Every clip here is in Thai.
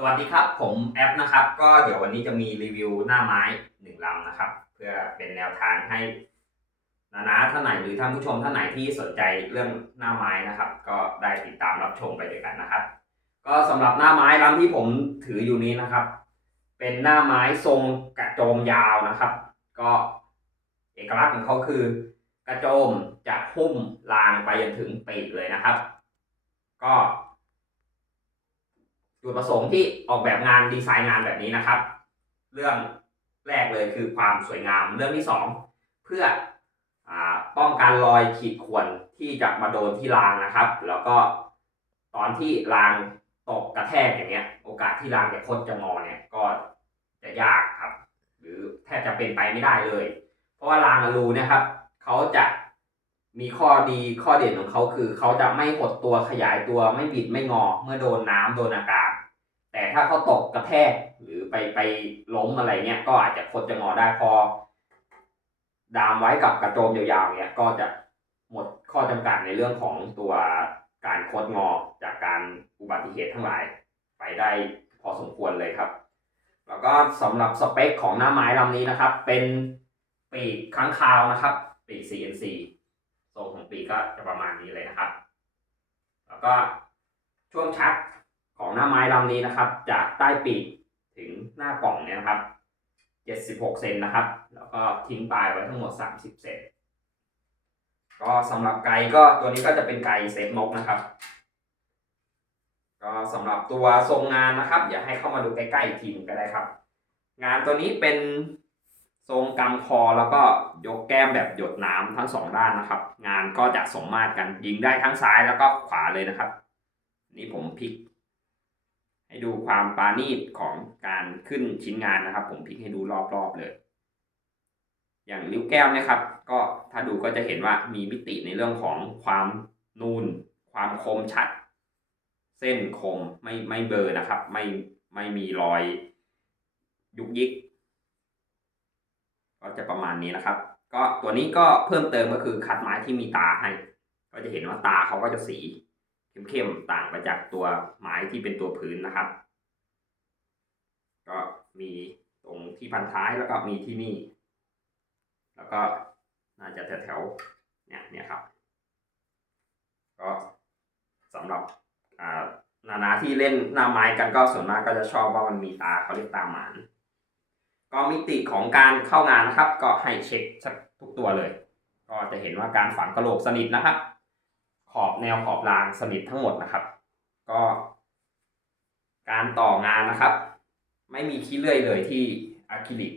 สวัสดีครับ ผมแอปนะครับ ก็เดี๋ยววันนี้จะมีรีวิวหน้าไม้หนึ่งลำนะครับ เพื่อเป็นแนวทางให้นานาท่านไหนหรือท่านผู้ชมท่านไหนที่สนใจเรื่องหน้าไม้นะครับ ก็ได้ติดตามรับชมไปด้วยกันนะครับ ก็สำหรับหน้าไม้ลำที่ผมถืออยู่นี้นะครับ เป็นหน้าไม้ทรงกระโจมยาวนะครับ ก็เอกลักษณ์ของเขาคือกระโจมจะหุ้มลางไปจนถึงปีกเลยนะครับ ก็ จุดประสงค์ที่ออกแบบงานดีไซน์งานแบบนี้นะครับ เรื่องแรกเลยคือความสวยงามเรื่องที่สองเพื่ออป้องกันรอยขีดข่วนที่จะมาโดนที่รางนะครับ แล้วก็ตอนที่รางตกกระแทกอย่างเงี้ย โอกาสที่รางจะคดจะงอเนี่ยก็จะยากครับ หรือแทบจะเป็นไปไม่ได้เลย เพราะว่ารางอะลูนี่ยครับเขาจะ มีข้อดีข้อเด่นของเขาคือเขาจะไม่หดตัวขยายตัวไม่บิดไม่งอ เมื่อโดนน้ำโดนอากาศ แต่ถ้าเขาตกกระแทกหรือไปไปล้มอะไรเงี้ยก็อาจจะคดจะงอได้พอ ดามไว้กับกระโจมยาวๆเนี้ยก็จะหมดข้อจำกัดในเรื่องของตัวการคดงอจากการอุบัติเหตุทั้งหลาย ไปได้พอสมควรเลยครับ แล้วก็สำหรับสเปคของหน้าไม้ลำนี้นะครับ เป็นปีกค้างคาวนะครับ ปีก CNC รงของปีกก็จะประมาณนี้เลยนะครับ แล้วก็ช่วงชักของหน้าไม้ลำนี้นะครับ จากใต้ปีกถึงหน้ากล่องเนี่ยนะครับ76เซนนะครับ แล้วก็ทิ้งปลายไว้ทั้งหมด 30เซนก็สำหรับไกก็ตัวนี้ก็จะเป็นไกเซฟนกนะครับ ก็สำหรับตัวทรงงานนะครับ อย่าให้เข้ามาดูใกล้ๆอีกทีหนึงก็ได้ครับ งานตัวนี้เป็น ทรงกำคอแล้วก็ยกแก้มแบบหยดน้ำทั้งสองด้านนะครับ งานก็จะสมมาตรกันยิงได้ทั้งซ้ายแล้วก็ขวาเลยนะครับ นี่ผมพลิก ให้ดูความปราณีตของการขึ้นชิ้นงานนะครับ ผมพลิกให้ดูรอบๆเลย อย่างริ้วแก้วนะครับ ก็ถ้าดูก็จะเห็นว่ามีมิติในเรื่องของความนูน ความคมชัด เส้นคมไม่ไม่เบอร์นะครับ ไม่ไม่มีรอยยุกยิก ก็จะประมาณนี้นะครับ ก็ตัวนี้ก็เพิ่มเติมก็คือคัดไม้ที่มีตาให้ ก็จะเห็นว่าตาเขาก็จะสีเข้มๆต่างไปจากตัวไม้ที่เป็นตัวพื้นนะครับ ก็มีตรงที่พันท้ายแล้วก็มีที่นี่ แล้วก็น่าจะแถวๆเนี่ยเนี่ยครับ ก็สำหรับอานานาที่เล่นหน้าไม้กันก็ส่วนมากก็จะชอบว่ามันมีตาเขาเรียกตาหมาน ก็มิติของการเข้างานนะครับ ก็ให้เช็คทุกตัวเลย ก็จะเห็นว่าการฝังกระโหลกสนิทนะครับ ขอบแนวขอบรางสนิททั้งหมดนะครับ ก็ การต่องานนะครับ ไม่มีขี้เลื่อยเลยที่อะคริลิก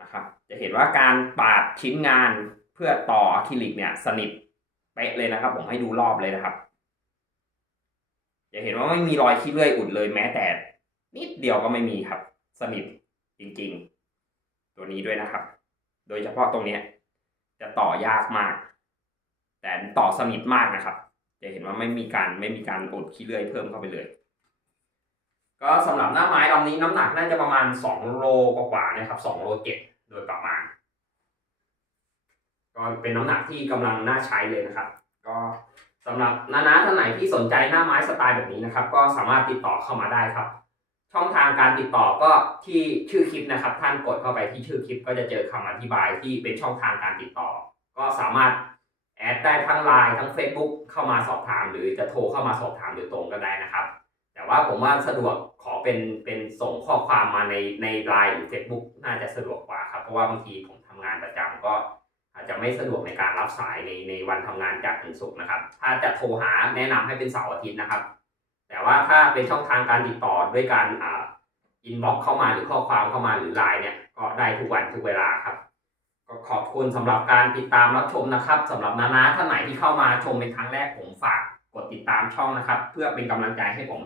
นะครับ จะเห็นว่าการปาดชิ้นงานเพื่อต่ออะคริลิกเนี่ยสนิทเป๊ะเลยนะครับ ผมให้ดูรอบเลยนะครับ จะเห็นว่าไม่มีรอยขี้เลื่อยอุดเลยแม้แต่นิดเดียวก็ไม่มีครับ สนิท จริงๆ ตัวนี้ด้วยนะครับ โดยเฉพาะตรงเนี้ยจะต่อยากมาก แต่ต่อสนิทมากนะครับ จะเห็นว่าไม่มีการไม่มีการอดขี้เลื่อยเพิ่มเข้าไปเลย ก็สำหรับหน้าไม้ลำนี้น้ำหนักน่าจะประมาณสองโลกว่าๆนะครับสองโลเจ็ดโดยประมาณ ก็เป็นน้ำหนักที่กำลังน่าใช้เลยนะครับ ก็สำหรับนานาท่านไหนที่สนใจหน้าไม้สไตล์แบบนี้นะครับ ก็สามารถติดต่อเข้ามาได้ครับ ช่องทางการติดต่อก็ที่ชื่อคลิปนะครับ ท่านกดเข้าไปที่ชื่อคลิป ก็จะเจอคำอธิบายที่เป็นช่องทางการติดต่อ ก็สามารถแอดได้ทั้งไลน์ทั้ง Facebook เข้ามาสอบถาม หรือจะโทรเข้ามาสอบถามโดยตรงก็ได้นะครับ แต่ว่าผมว่าสะดวกขอเป็นเป็นส่งข้อความมาในในไลน์หรือ Facebook น่าจะสะดวกกว่าครับ เพราะว่าบางทีผมทำงานประจำก็อาจจะไม่สะดวกในการรับสายในในวันทำงานจากถึงศุกร์นะครับ ถ้าจะโทรหาแนะนำให้เป็นเสาร์อาทิตย์นะครับ แต่ว่าถ้าเป็นช่องทางการติดต่อด้วยการอ่าอินบ็อกเข้ามาหรือข้อความเข้ามาหรือไลน์เนี่ยก็ได้ทุกวันทุกเวลาครับ ก็ขอบคุณสำหรับการติดตามรับชมนะครับสำหรับนานาท่านไหนที่เข้ามาชมเป็นครั้งแรกผมฝากกดติดตามช่องนะครับ เพื่อเป็นกำลังใจให้ผม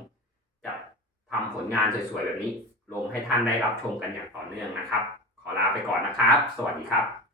จะทำผลงานสวยๆแบบนี้ ลงให้ท่านได้รับชมกันอย่างต่อเนื่องนะครับ ขอลาไปก่อนนะครับ สวัสดีครับ